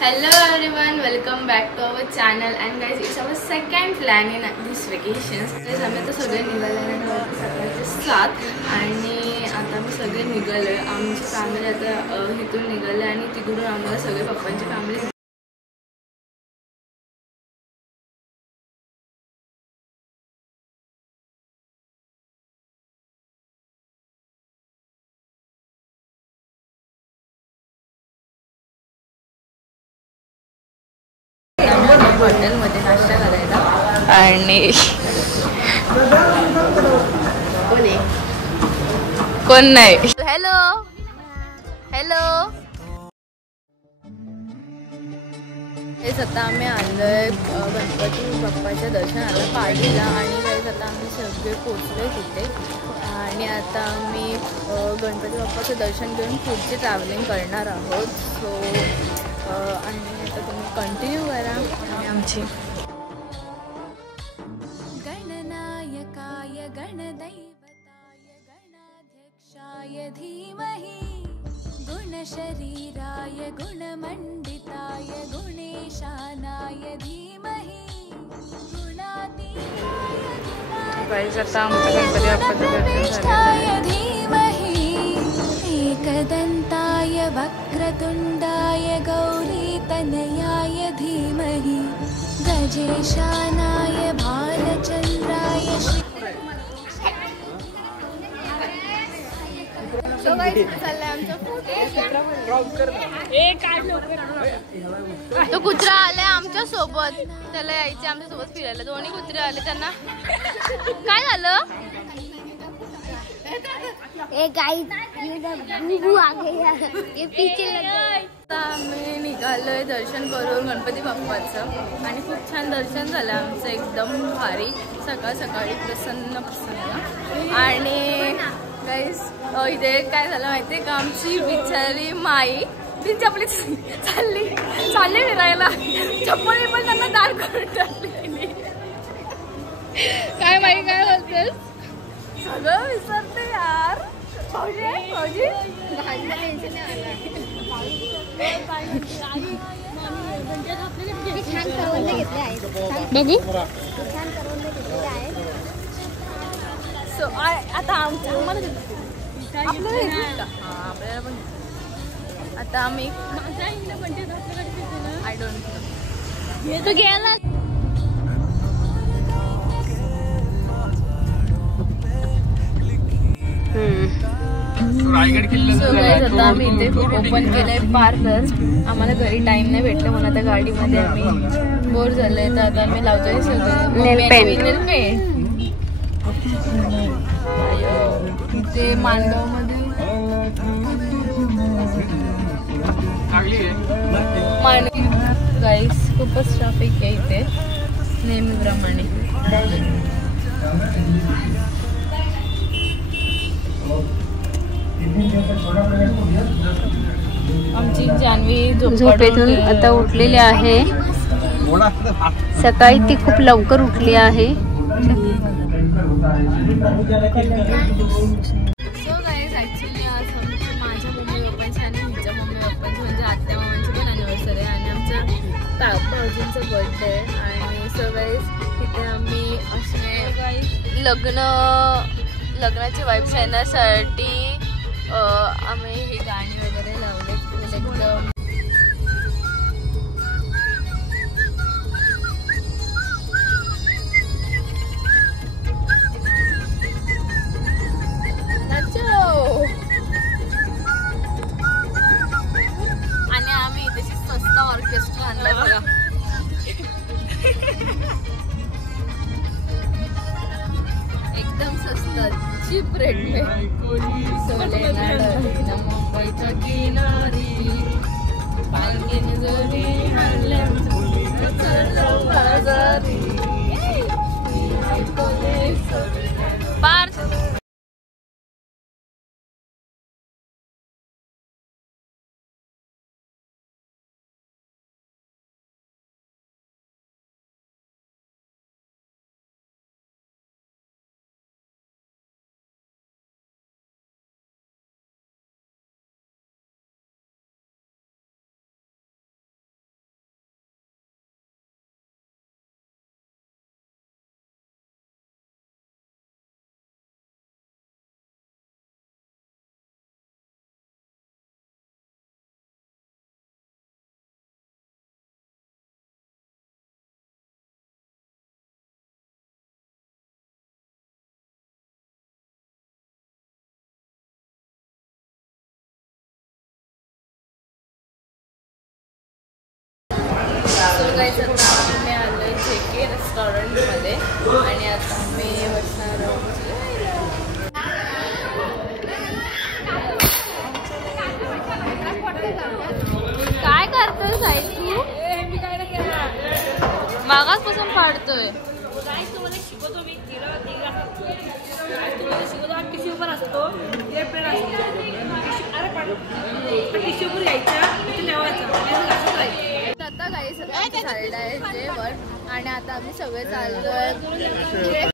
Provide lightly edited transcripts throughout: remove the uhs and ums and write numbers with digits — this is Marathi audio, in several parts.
Hello everyone, welcome back to our channel and guys it's our second plan in this vacations. Guys आम्ही आता सगळे निघाले सकाळचे 7 आणि आता आम्ही सगळे निघालोय. आमची फॅमिली आता इथून निघाले आणि तिकडून आम्हाला सगळे पप्पांची फॅमिली हॉटेलमध्ये नाश्ता करायला आणि कोण नाही. हॅलो हॅलो आता आम्ही आलोय गणपती बाप्पाच्या दर्शनाला पाडीला आणि आता आम्ही सगळे पोचलोय तिथे आणि आता आम्ही गणपती बाप्पाचं दर्शन घेऊन पुढची ट्रॅव्हलिंग करणार आहोत. सो आणि आता तुम्ही कंटिन्यू करा आणि आमची गणनायकाय गणदैवताय गणाध्यक्षाय धीमहि गुणशरीराय गुणमंडिताय गुणेशानाय धीमहि गुणातीताय धीमहि एकदन्ताय वक्रतुण्डाय गौरीतनयाय धीमहि गजेशानाय भालचन्द्राय तो कुत्रा आलाय आमच्या सोबत, त्याला यायचे आमच्या सोबत फिरायला. दोन्ही कुत्रे आले, त्यांना काय झालं? आम्ही निघालोय दर्शन करून गणपती बाप्पाचं आणि खूप छान दर्शन झालं आमचं, एकदम भारी. सकाळ सकाळी प्रसन्न प्रसन्न. आणि गाईस इथे काय झालं माहितीये का, आमची बिचारी माई ती चपली चालली फिरायला, चप्पल पण त्यांना दार करून टाकली. काय माई काय बोलतेस? सगळं विसरते यार. बघू सो आता आपल्याला पण आता आम्ही आय डोंट नो तो गेला. आता आम्ही इथे ओपन केलंय पार्लर. आम्हाला घरी टाइम नाही भेटलं म्हणून आता गाडीमध्ये आम्ही बोर झालंय, तर आता आम्ही लावतोय सगळं नेल पेंट. ते माणगाव मध्ये गाईस खूपच ट्रॅफिक आहे इथे नेहमीप्रमाणे. आमची जान्हवी झोपेतून आता उठलेली आहे. सकाळी ती खूप लवकर उठली आहे. सो गाईज ॲक्च्युली आज माझ्या मम्मी पप्पांची आणि हिच्या मम्मी पप्पांची म्हणजे आत्या मामांची पण ॲनिव्हर्सरी आहे आणि आमच्या भाऊजींचा बर्थडे आहे. आणि सो गाईज तिथे आम्ही असे लग्नाची वाईब्स येण्यासाठी आम्ही ही गाणी वगैरे लावले एकदम. आणि आम्ही इथे स्वस्त ऑर्केस्ट्रा आणलाय बघा. एकदम स्वस्त चीप रेट में. मुंबईच्या किनारी पालखीने जरी पार गाईस आता आम्ही आलोय JK रेस्टॉरंटमध्ये आणि आता आम्ही बसणार आहोत. काय करतोय साई तू? मागासपासून पाडतोय. आता काही सगळं झालेलं आहे जेवण आणि आता आम्ही सगळे चाललोय.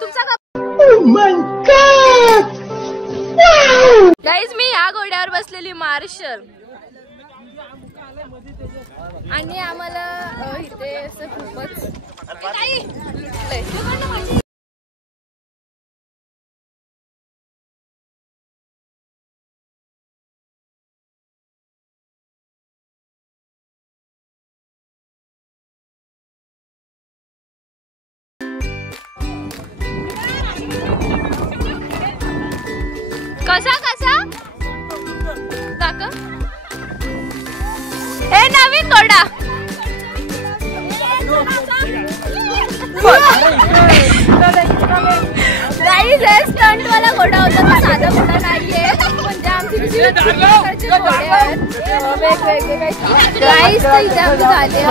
तुमचा गाईज मी या घोड्यावर बसलेली मार्शल आणि आम्हाला इथे असं खूपच कसा कसा दाखव. हे नवीन घोडा गाईज हे स्टंट वाला घोडा होता तो साधा घोडा नाहीये म्हणजे आमची घोडे आहेत वेगवेगळे गाईज तर इथे आमची झाली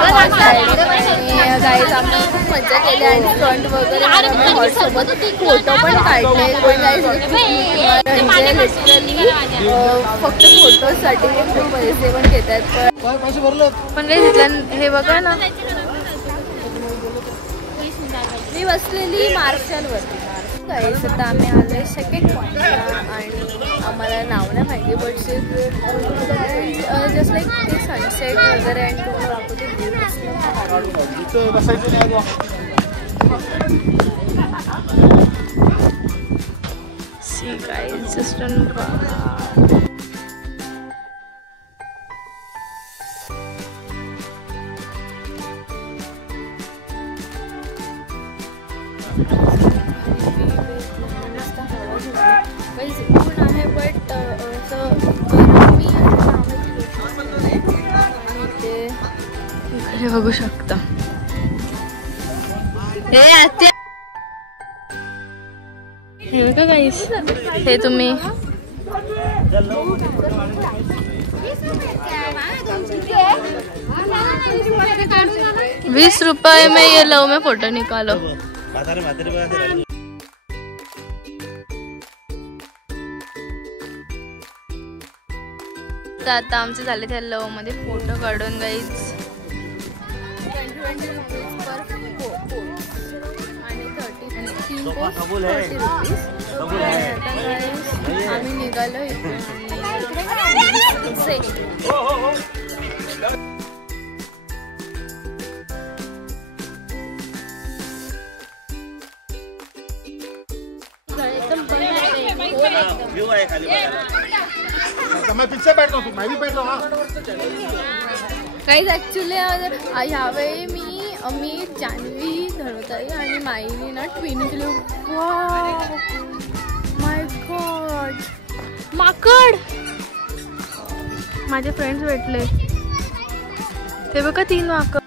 गाईज आम्ही खूप मजा केली आणि स्टंट वगैरे हॉटसोबत फोटो पण काढले पण गाईज म्हणजे लिटरली फक्त फोटोसाठी खूप पैसे पण घेतात पण काही तिथलं हे बघा ना मी बसलेली मार्शलवरती. गाईस आता आम्ही आलोय सेकंड पॉईंटला आणि आम्हाला नाव नाही माहिती बट जस्ट लाईक ते सनसेट वगैरे आणि तुम्हाला दाखवते view See guys, just on ऊन आहे बट असं गरमी इकडे बघू शकता. हे बघा गाईस, हे तुम्ही 20 रुपये में ये लो में फोटो निकालो. आता आमचे झाले त्या लव मध्ये फोटो काढून गाईज. 30 आम्ही निघालो काहीच. ऍक्च्युली ह्यावेळी मी जान्हवी, धनवताई आणि माईनी ना ट्विन केली. माय गॉड, माकड. माझे फ्रेंड्स भेटले. हे बघा 3 माकड.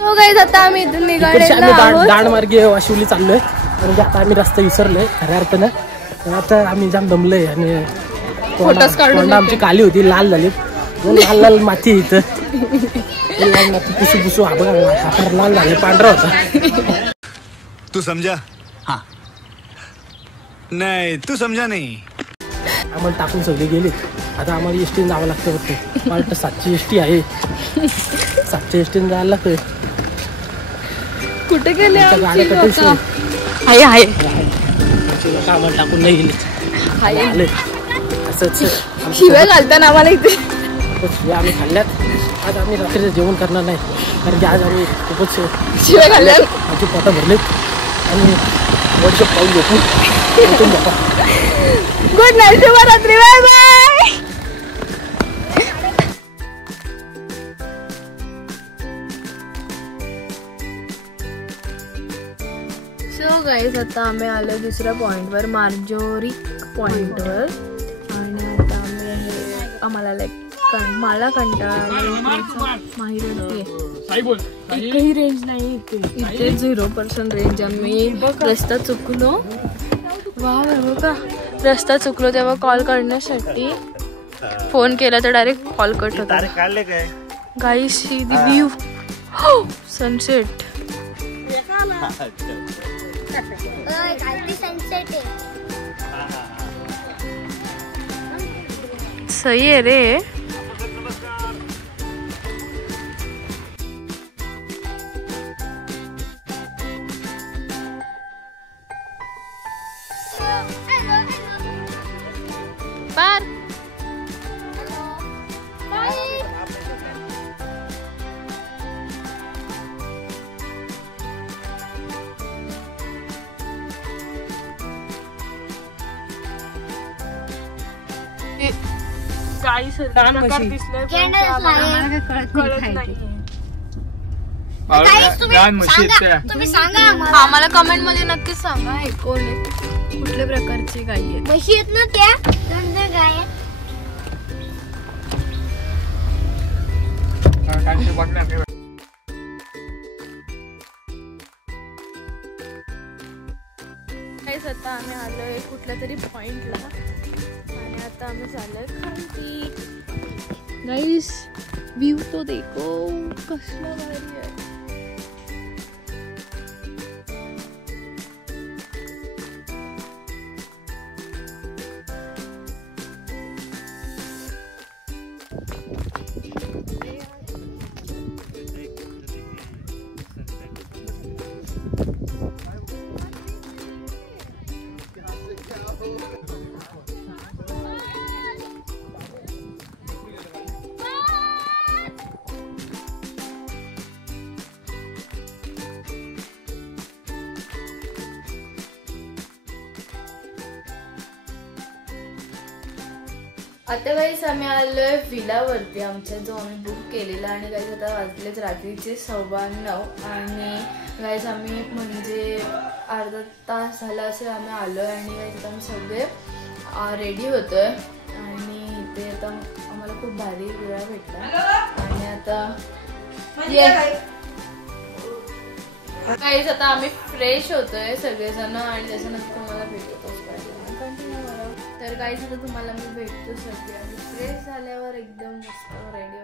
हो गाईज, आता आम्ही इथून निघालेलो आहोत. दांड मार्गे वाशिवली चाललोय. म्हणजे आता आम्ही रस्ता विसरलोय खऱ्या अर्थानं. आता आम्ही जाम दमलोय आणि फोटोज काढून आमची काली होती, लाल झाली. लाल लाल माती इथं, लाल माती पुसू पुसू हातार लाल झाले, पांढरा होता. तू समझा? हाँ. नाही तू समझा नाही. आम्हाला टाकून सगळे गेले. आता आम्हाला एसटीने जावं लागतं. फक्त मला 7ची एसटी आहे. 7च्या एसटीने जायला लागतंय. कुठे गेले गाड्या कटायची आहे आम्हाला टाकून नाही गेले. असंच शिव्या घालताना आम्हाला इथे. शिव्या आम्ही खाल्ल्यात. आज आम्ही रात्रीचं जेवण करणार नाही, कारण की आज आम्ही खूपच शिव्या खाल्ल्यात. आमची पोटं भरलेत आणि वर्कशॉप पाहून घेतो. गुड नाईट, शुभरात्री, बाय बाय. सो गाईज, आता आम्ही आलो दुसऱ्या पॉईंटवर, मार्जोरी पॉईंटवर. आणि आता आम्ही आम्हाला मला कंटाळा माहिती एकही रेंज नाही इथे 0% रेंज. आम्ही रस्ता चुकलो. वा बघा, रस्ता चुकलो तेव्हा कॉल करण्यासाठी फोन केला तर डायरेक्ट कॉल कट होता. गाईस, सी द व्ह्यू, सनसेट. सही आहे रे. बार काही आम्हाला कमेंट मध्ये नक्कीच सांगा हे कोण आहे, कुठल्या प्रकारची गाय आहे. म्हशी आहेत ना त्या गाय. आता आम्ही आलोय कुठल्या तरी पॉइंटला आणि आता आम्ही चाललोय खाली. गाईस, व्ह्यू तो देखो कसला भारी आहे. आता गाईस आम्ही आलोय विलावरती आमच्या, जो आम्ही बुक केलेला. आणि गाईस आता वाजलेत रात्रीचे 9:15 आणि गाईस आम्ही म्हणजे अर्धा तास झाला असेल आम्ही आलोय. आणि गाईस आम्ही सगळे रेडी होतोय आणि इथे आता आम्हाला खूप भारी वेळा भेटला. आणि आता गाईस आता आम्ही फ्रेश होतोय सगळेजण आणि त्याच्यानंतर तुम्हाला भेटतो. तर गाईस आता तुम्हाला मी भेटतो सगळे आणि फ्रेश झाल्यावर एकदम मस्त रेडी